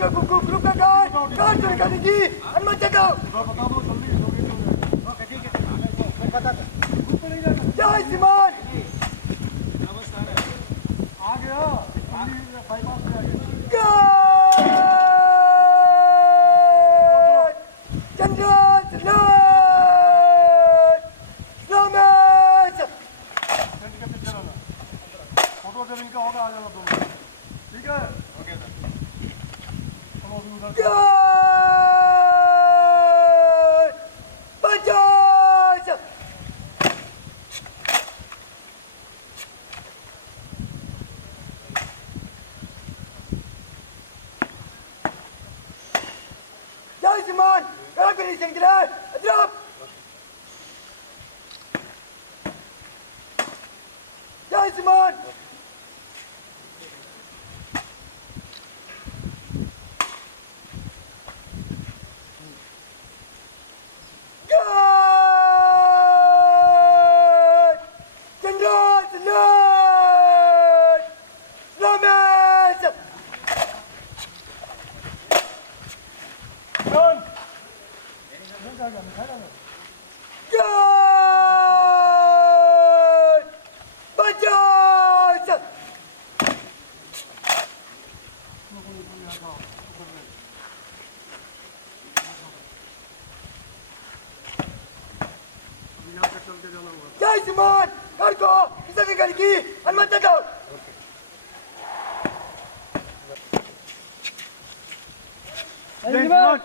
Group का car चोरी करने की अनुमति देता हूँ। जय श्रीमान। आ गया बाईपास पे आ गया। फोटो जब इनका होगा आ जाना तुम, ठीक है? Okay sir. चलो अभी उधर जय श्रीमान। कड़ा करी सिंगला अद्रप। जय श्रीमान। जय श्रीमान। कर को इसे करने की अनुमति देता हूँ। जय श्रीमान।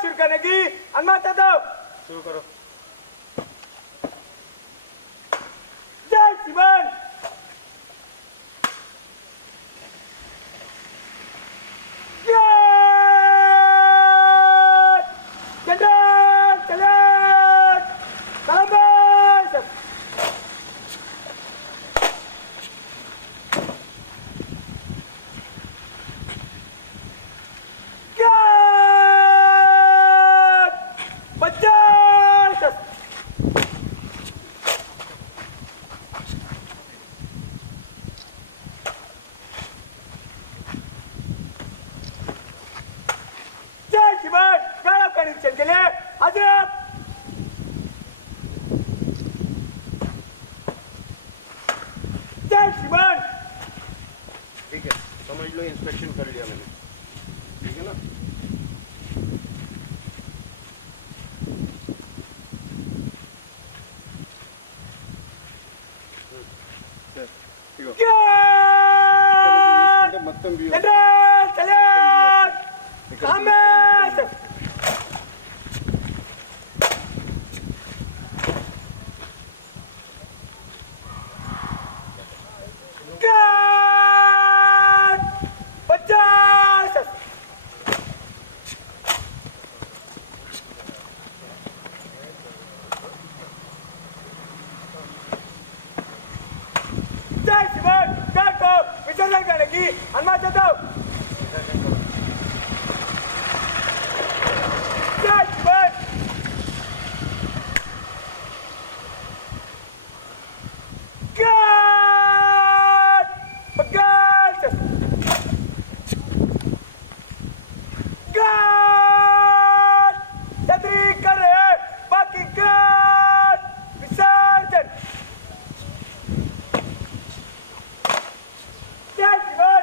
शुरू करने की अनुमति दो। शुरू करो। जय श्रीमान। के लिए हाजिर। जय श्रीमान। ठीक है, समझ लो इंस्पेक्शन कर लिया मैंने, ठीक है ना? मतम भी अनुमति दो। जय श्रीमान। छतरी कर रहे बाकी विसर्जन। जय श्रीमान।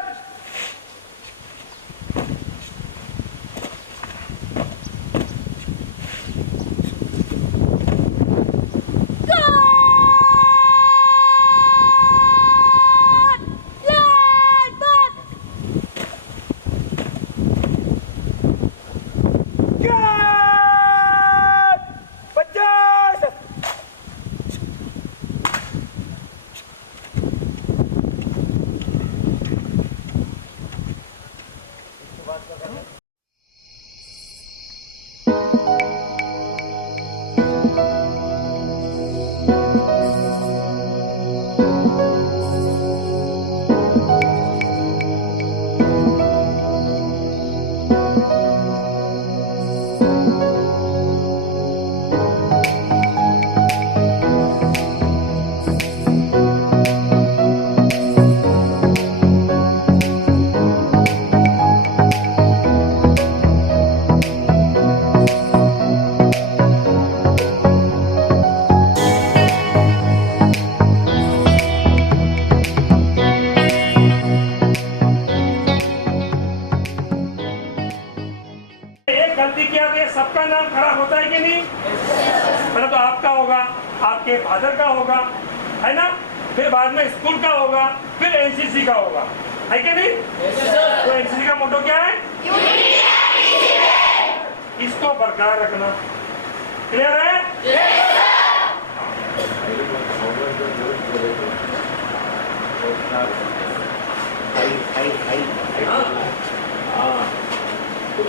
आपका होगा, आपके फादर का होगा, है ना, फिर बाद में स्कूल का होगा, फिर एनसीसी का होगा, है कि नहीं? तो एनसीसी का मोटो क्या है? इसको बरकरार रखना। क्लियर है?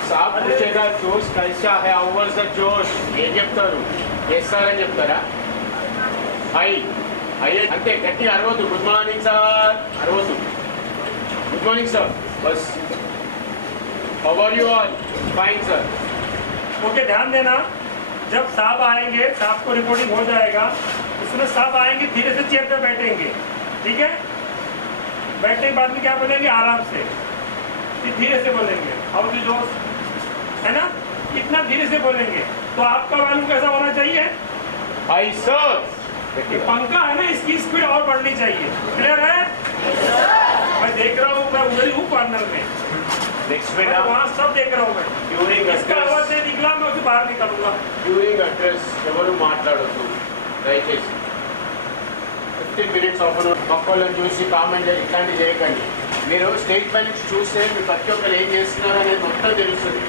సాబ్ పూచేగా జోష్ కల్సా హై అవర్స్ ద జోష్ ఏం చెప్తారు చేస్తారని చెప్తారా హై హై అంటే గట్టి అరవద్దు గుడ్ మార్నింగ్ సార్ అరవద్దు గుడ్ మార్నింగ్ సార్ బస్ how are you all fine sir okay, ध्यान देना, जब साहब आएंगे, साहब को रिपोर्टिंग हो जाएगा, उसमें साहब आएंगे धीरे से चेयर पे बैठेंगे, ठीक है? बैठने के बाद में क्या बोलेंगे? आराम से, फिर धीरे से बोलेंगे, हाउ डू जोश, है ना? इतना धीरे से बोलेंगे। तो आपका वॉल्यूम कैसा होना चाहिए? హై సార్ ये पंखा है ना, इसकी स्पीड और बढ़नी चाहिए। क्लियर है? मैं देख रहा हूँ, मैं उधर ही हूँ कॉर्नर में, నెక్స్ట్ मैं మేడం वहाँ सब देख रहा हूँ मैं। డ్యూరింగ్ इसका आवाज नहीं निकला, मैं उसे बाहर निकलूंगा। డ్యూరింగ్ అడ్రస్ ఎవరు మాట్లాడొద్దు దయచేసి 15 మినిట్స్ ఆఫ్ పక్కోళ్ళని చూసి కామెంట్ ఇట్లాంటివి చేయకండి. మీరు స్టేజ్ పై నుంచి చూస్తే మీ ప్రతి ఒక్కరు ఏం చేస్తున్నారు అనేది మొత్తం తెలుస్తుంది.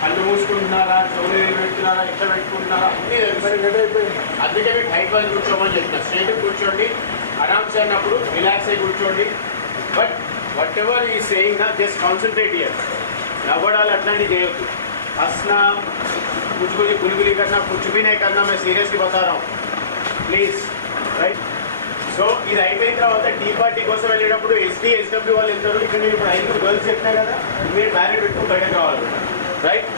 కళ్ళు మూసుకుంటున్నారా, చెవులు పెడుతున్నారా, ఇట్లా పెట్టుకుంటున్నారా అన్నీ తెలుస్తుంది. అందుకే మీకు హైట్ వైజ్ కూర్చోమని చెప్తున్నా. స్ట్రైట్ కూర్చోండి, ఆరామ్సే అన్నప్పుడు రిలాక్స్ అయ్యి కూర్చోండి. బట్ వట్ ఎవర్ ఈ సేయింగ్ నా జస్ట్ కాన్సన్ట్రేట్ ఇయర్. నవ్వడాలు అట్లాంటివి చేయొద్దు. हंसना कुछ कुछ गुलगुली करना कुछ भी नहीं करना. मैं सीरियसली बता रहा हूँ ప్లీజ్ రైట్. సో ఇది అయిపోయిన తర్వాత టీ పార్టీ కోసం వెళ్ళేటప్పుడు ఎస్డీ ఎస్డబ్ల్యూ వాళ్ళు వెళ్తారు. ఇక్కడ నేను ఇప్పుడు 5 గర్ల్స్ చెప్పినా కదా, మీరు బ్యారెట్ పెట్టుకుని బయట కావాలి, right?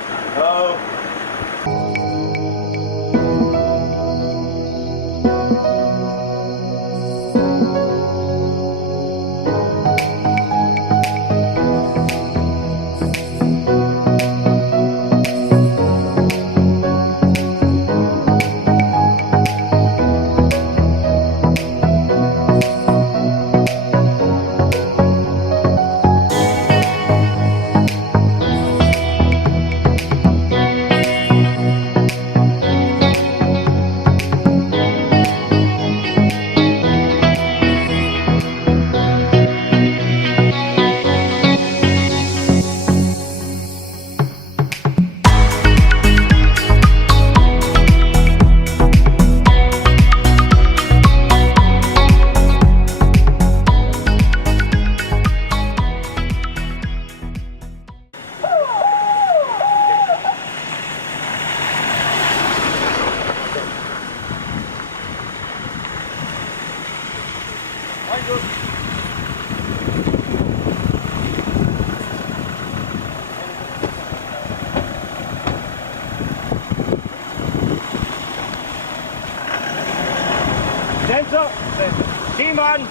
Team 1,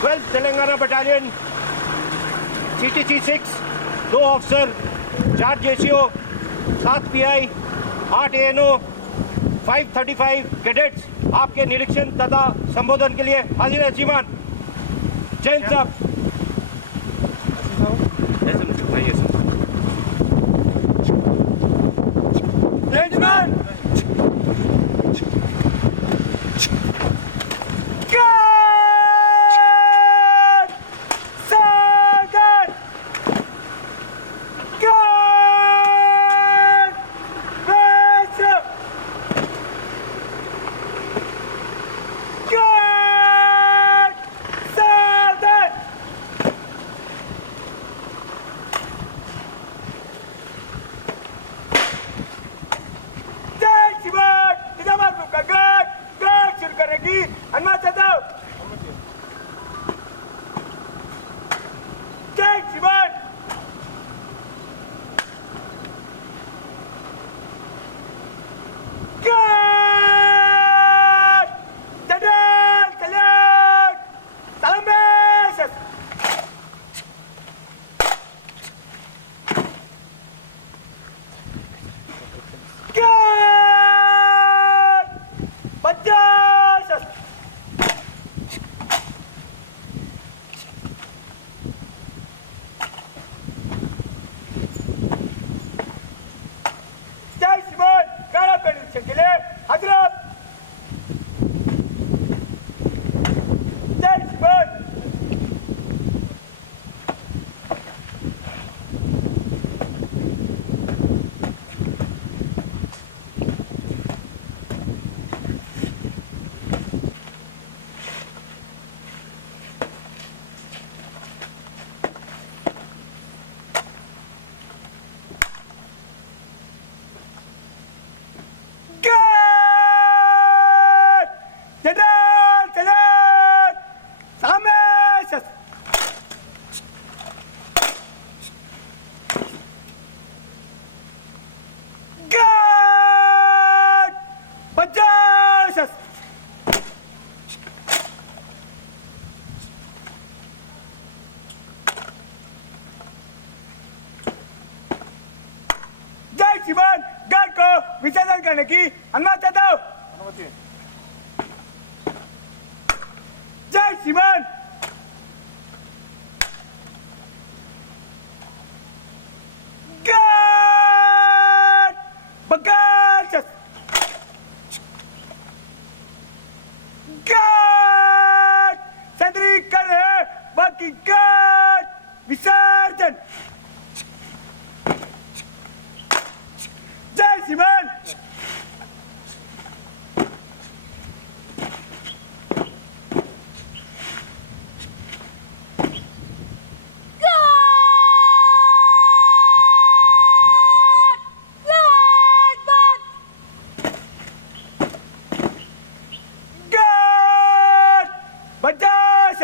12th Telangana Battalion, CTC 6, 2 officer, 4 JCO, 7 PI, 8 ANO, 535 cadets आपके निरीक्षण तथा संबोधन के लिए हाजिर है। जीमान जैन साहब, करने की अनुमति दो। जय श्रीमान। गट बगास गट संद्री कर रहे बाकी गट विसर्जन। जय श्रीमान। गट बजास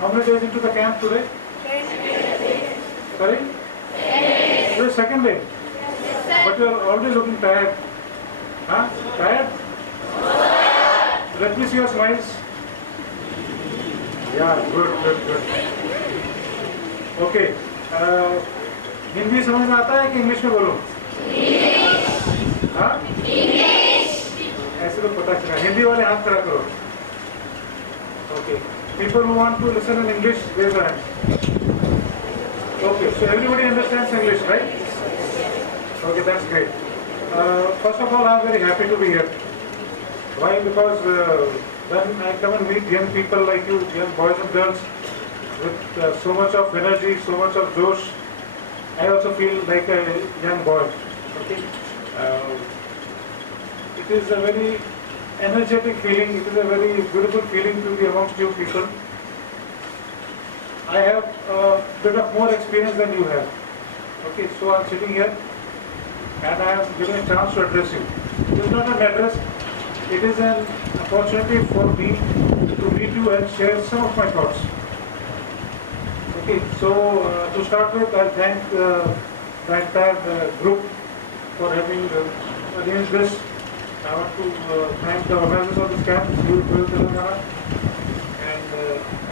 How many days into the camp today? Sorry? Today is second day. But you are already looking tired. Huh? Tired? Let me see your smiles. Yeah, good. Okay. Hindi समझ में आता है कि इंग्लिश में बोलो? हाँ? ऐसे तो पता चला। हिंदी वाले हाथ खड़ा करो. Okay. People who want to listen in English, raise their hands. Okay, so everybody understands English, right? Okay, that's great. First of all, I'm very happy to be here. Why? Because when I come and meet young people like you, young boys and girls, with so much of energy, so much of josh, I also feel like a young boy. Okay. It is a very energetic feeling. It is a very beautiful feeling to be amongst you people. I have a bit of more experience than you have. Okay, so I'm sitting here and I am given a chance to address you. It is not an address. It is an opportunity for me to meet you and share some of my thoughts. Okay, so to start with, I thank the entire group for having arranged this. I want to thank the organizers of this camp, Youth Telangana, and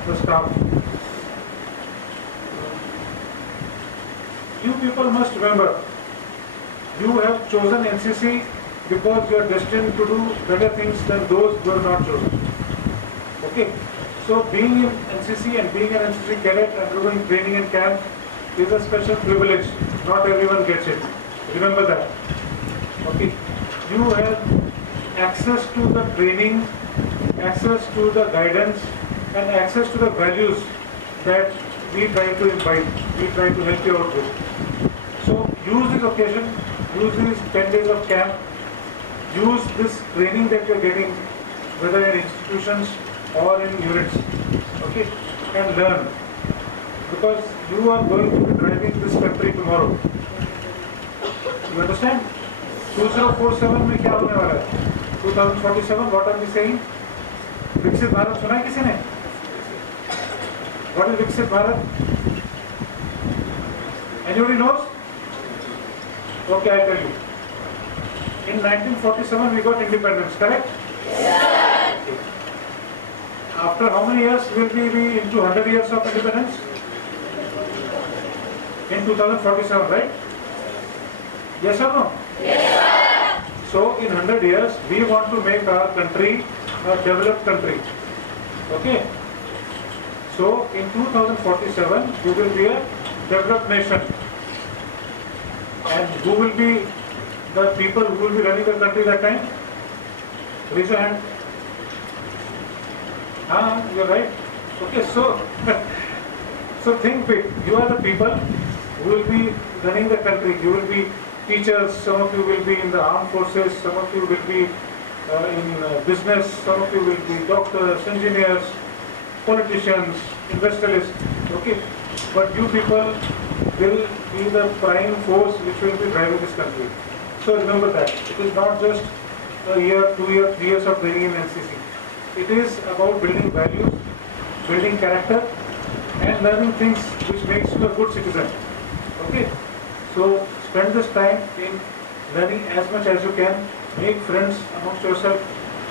the staff. You people must remember, you have chosen NCC because you are destined to do better things than those who are not chosen. Okay, so being in NCC and being an NCC cadet undergoing training in camp is a special privilege. Not everyone gets it. Remember that. Okay, you have access to the training, access to the guidance, and access to the values that we try to imbibe. We try to help you out with. So use this occasion, use these 10 days of camp, use this training that you are getting, whether in institutions or in units, okay, and learn. Because you are going to be driving this country tomorrow. You understand? 2047 में क्या होने वाला है? 2047, what are we saying? विकसित भारत सुना है किसी ने? What is विकसित Bharat? Anybody knows? Okay, I tell you. In 1947 we got independence, correct? Yes. After how many years will we be into 100 years of independence? In 2047, right? Yes or no? Yes. So in 100 years, we want to make our country a developed country. Okay? So in 2047, we will be a developed nation. And who will be the people who will be running the country that time? Raise your hand. You're right. Okay, so so think big. You are the people who will be running the country. You will be teachers. Some of you will be in the armed forces. Some of you will be in business. Some of you will be doctors, engineers, politicians, industrialists. Okay, but you people will be the prime force which will be driving this country. So remember that it is not just a year, 2 years, 3 years of training in NCC. It is about building values, building character, and learning things which makes you a good citizen. Okay, so spend this time in learning as much as you can. Make friends amongst yourself.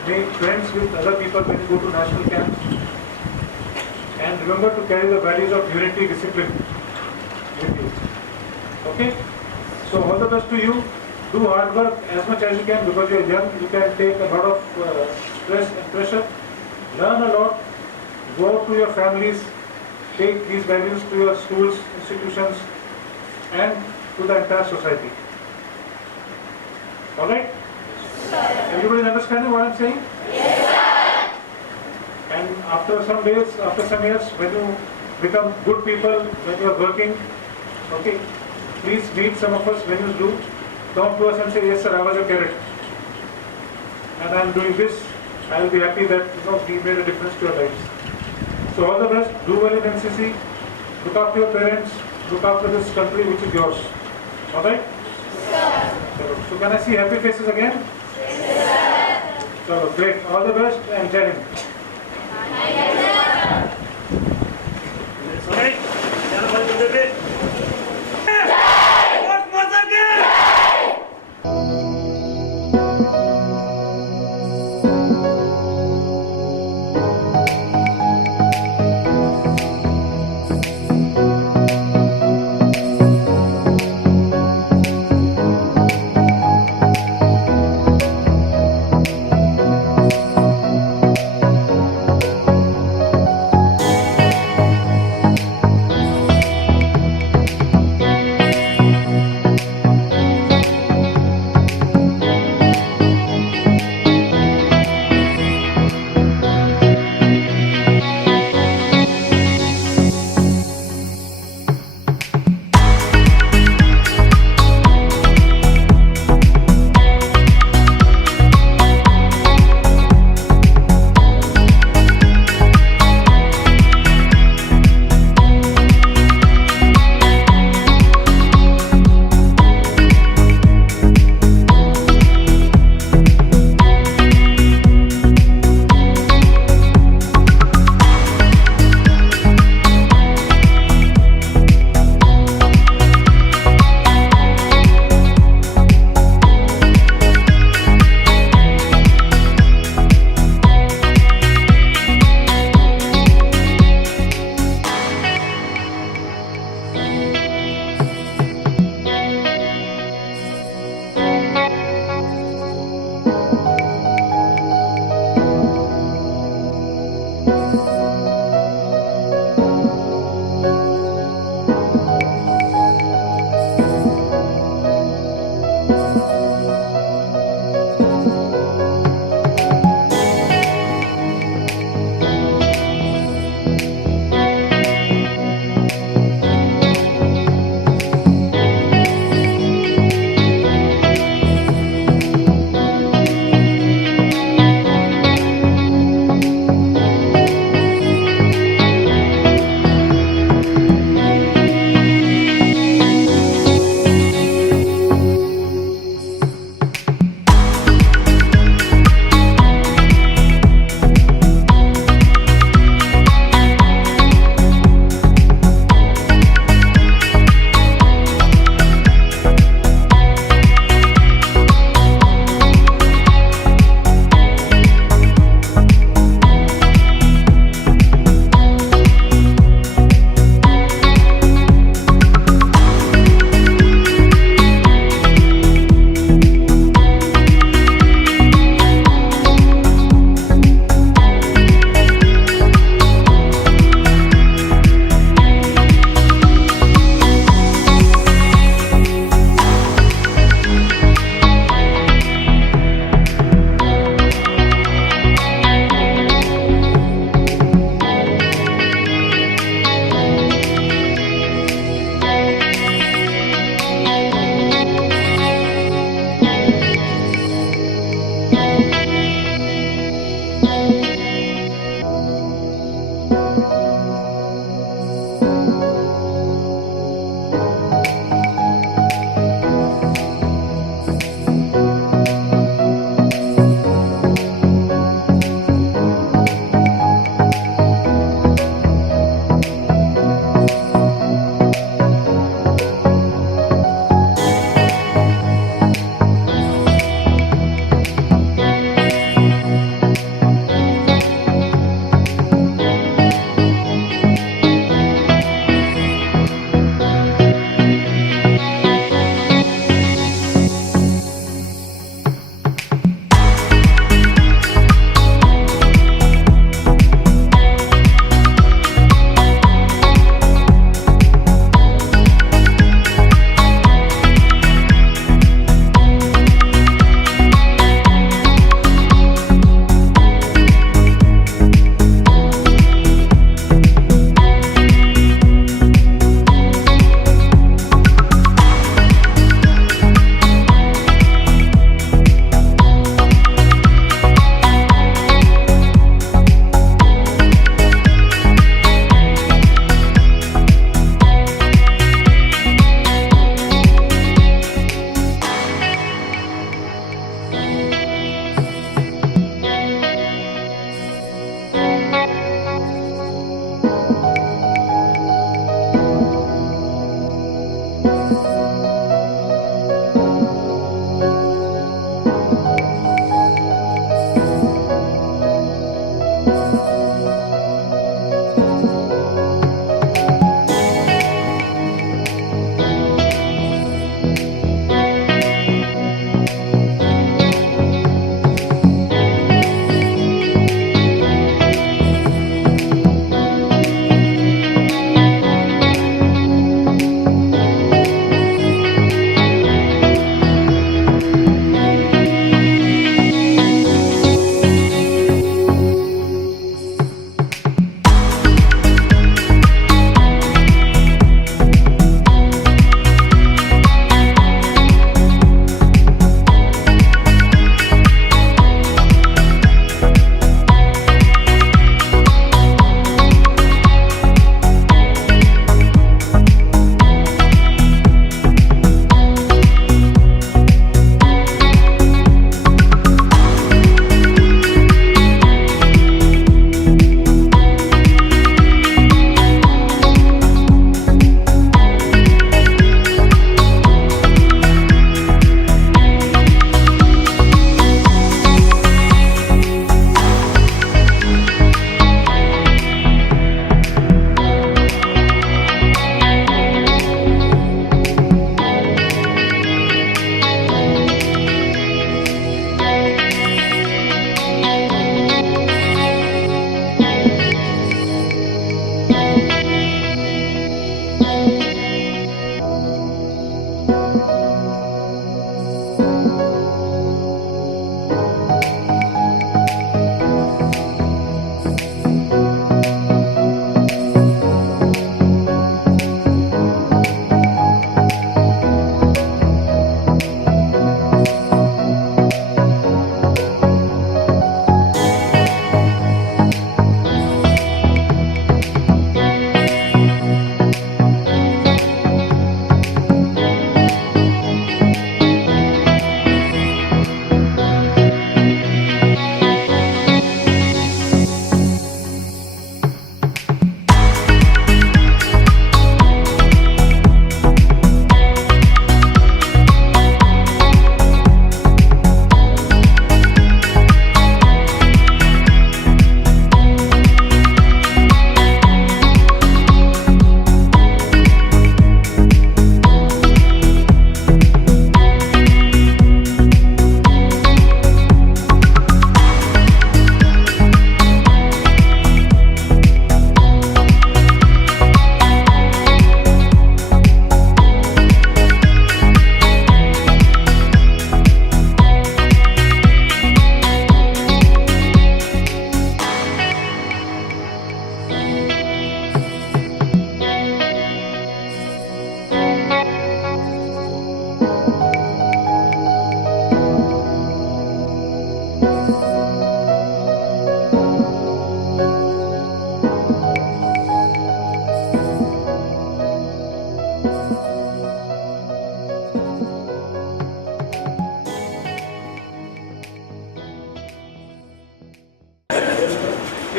Make friends with other people when you go to national camps. And remember to carry the values of unity, discipline with you. Okay? So all the best to you. Do hard work as much as you can because you are young. You can take a lot of stress and pressure. Learn a lot. Go out to your families. Take these values to your schools, institutions, and to the entire society. Alright? Everybody understanding what I am saying? Yes, sir. And after some days, after some years, when you become good people, when you are working, okay, please meet some of us when you do. Come to us and say, yes sir, I was a cadet. And I am doing this. I will be happy that we made a difference to your lives. So all the best. Do well in NCC. Look after your parents. Look after this country which is yours. Alright? Yes, sir. So can I see happy faces again? Yes, sir. So great. All the best and Jai Hind. सुनाई चलो बोल दे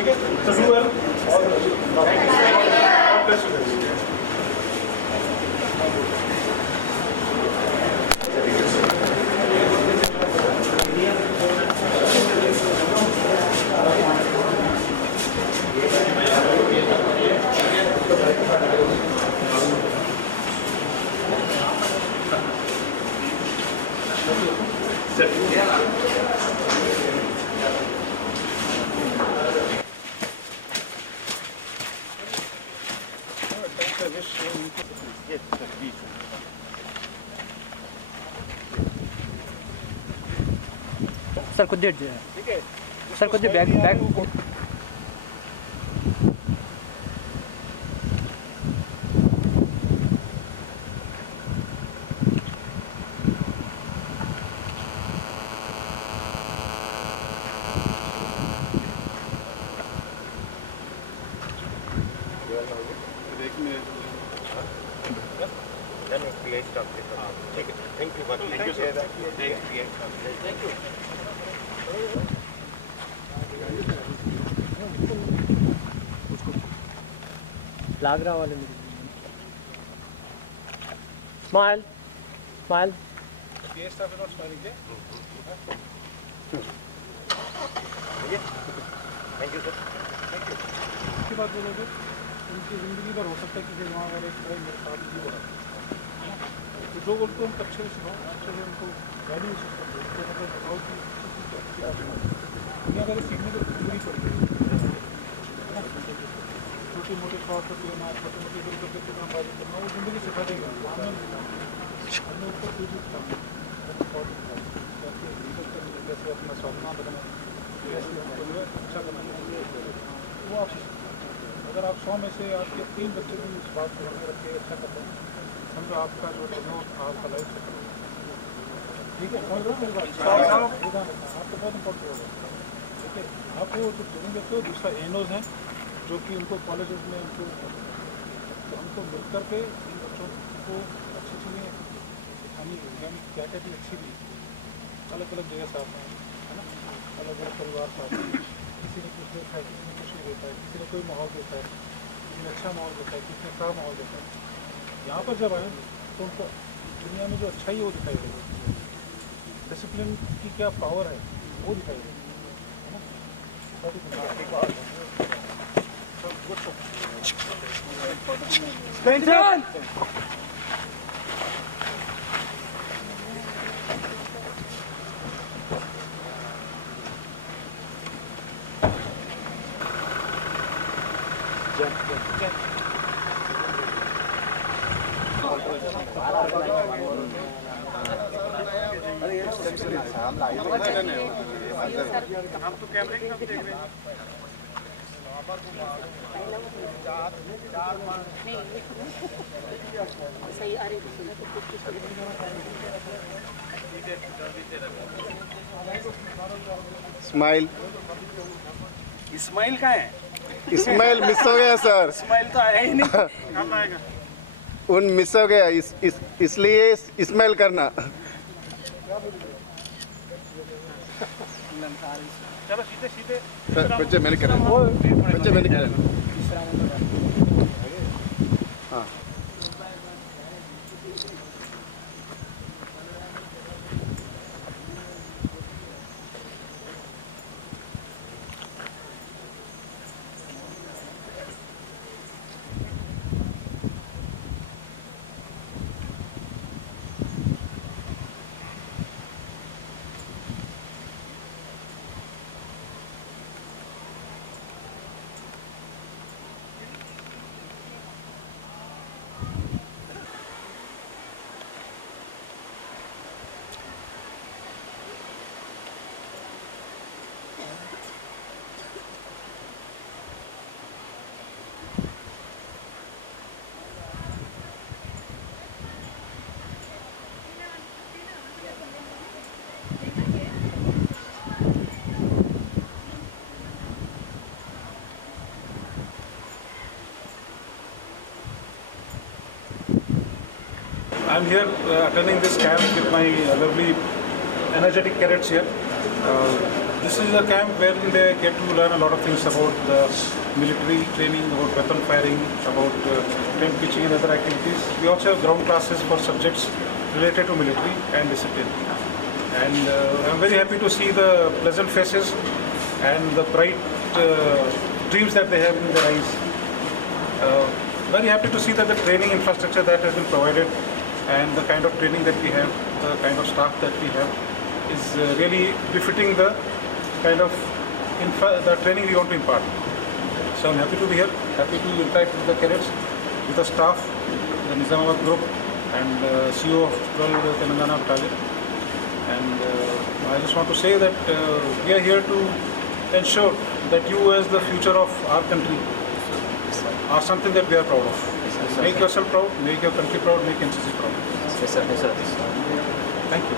ठीक है, so do well. All the best. God bless you guys. Sir कुछ देर sir कुछ bag bag लागरा वाले में smile smile thank you sir. की बात बोलोगे उनकी ज़िंदगी भर हो सकता है कि वहाँ वाले मेरे साथ भी हो रहा है तो जो बोलते हैं उनको अच्छे से सुनाओ, अच्छे से उनको वैल्यू मतलब बताओ कि दुनिया भर सीखने को पूरी पड़ गई। छोटे मोटे शॉर्ट लेना, छोटे मोटे इधर उधर के काम बात करना, वो ज़िंदगी सिखा देगा। हमने ऊपर कोई भी काम जैसे अपना स्वाभिमान रखना, अच्छा करना, वो आप अगर आप 100 में से आपके 3 बच्चे भी इस बात को रख के अच्छा करते हैं, समझो आपका जो आपका लाइफ ठीक है। समझ लो मेरी बात, आपको बहुत इंपॉर्टेंट होगा। ठीक है, आप वो जो ट्रेनिंग देते हो, दूसरा एनोज हैं जो कि उनको कॉलेजेस में उनको तो हमको मिलकर के इन बच्चों को अच्छी चीज़ें सिखानी है, क्या क्या चीज़ अच्छी भी अलग अलग जगह से आते हैं, है ना, अलग अलग परिवार से आते हैं, किसी ने कुछ देखा है, किसी ने कुछ नहीं देखा है, किसी ने कोई माहौल देखा है, किसी ने अच्छा माहौल देखा है, किसी ने खराब माहौल देखा है। यहाँ पर जब आए तो उनको दुनिया में जो अच्छाई है वो दिखाई देगी, डिसिप्लिन की क्या पावर है वो दिखाई देगी, है ना। हम तो कैमरे की तरफ देख रहे हैं। सही आ रही स्माइल इस्माइल कहाँ है? इस्माइल मिस हो गया सर। इस्माइल तो आया ही नहीं। कब आएगा? उन मिस हो गया इसलिए इस्माइल करना। चलो सीधे सीधे बच्चे मैंने करा, बच्चे मैंने करा। हाँ I'm here attending this camp with my lovely energetic cadets here. This is a camp where they get to learn a lot of things about the military training, about weapon firing, about tent pitching and other activities. We also have ground classes for subjects related to military and discipline. And I'm very happy to see the pleasant faces and the bright dreams that they have in their eyes. Very happy to see that the training infrastructure that has been provided and the kind of training that we have, the kind of staff that we have is really befitting the kind of the training we want to impart. So I'm happy to be here, happy to interact with the cadets, with the staff, the Nizamabad group and CEO of Telangana Battalion. And I just want to say that we are here to ensure that you as the future of our country are something that we are proud of. Make yourself proud, make your country proud, make NCC proud. Yes, sir. Yes, sir. Thank you.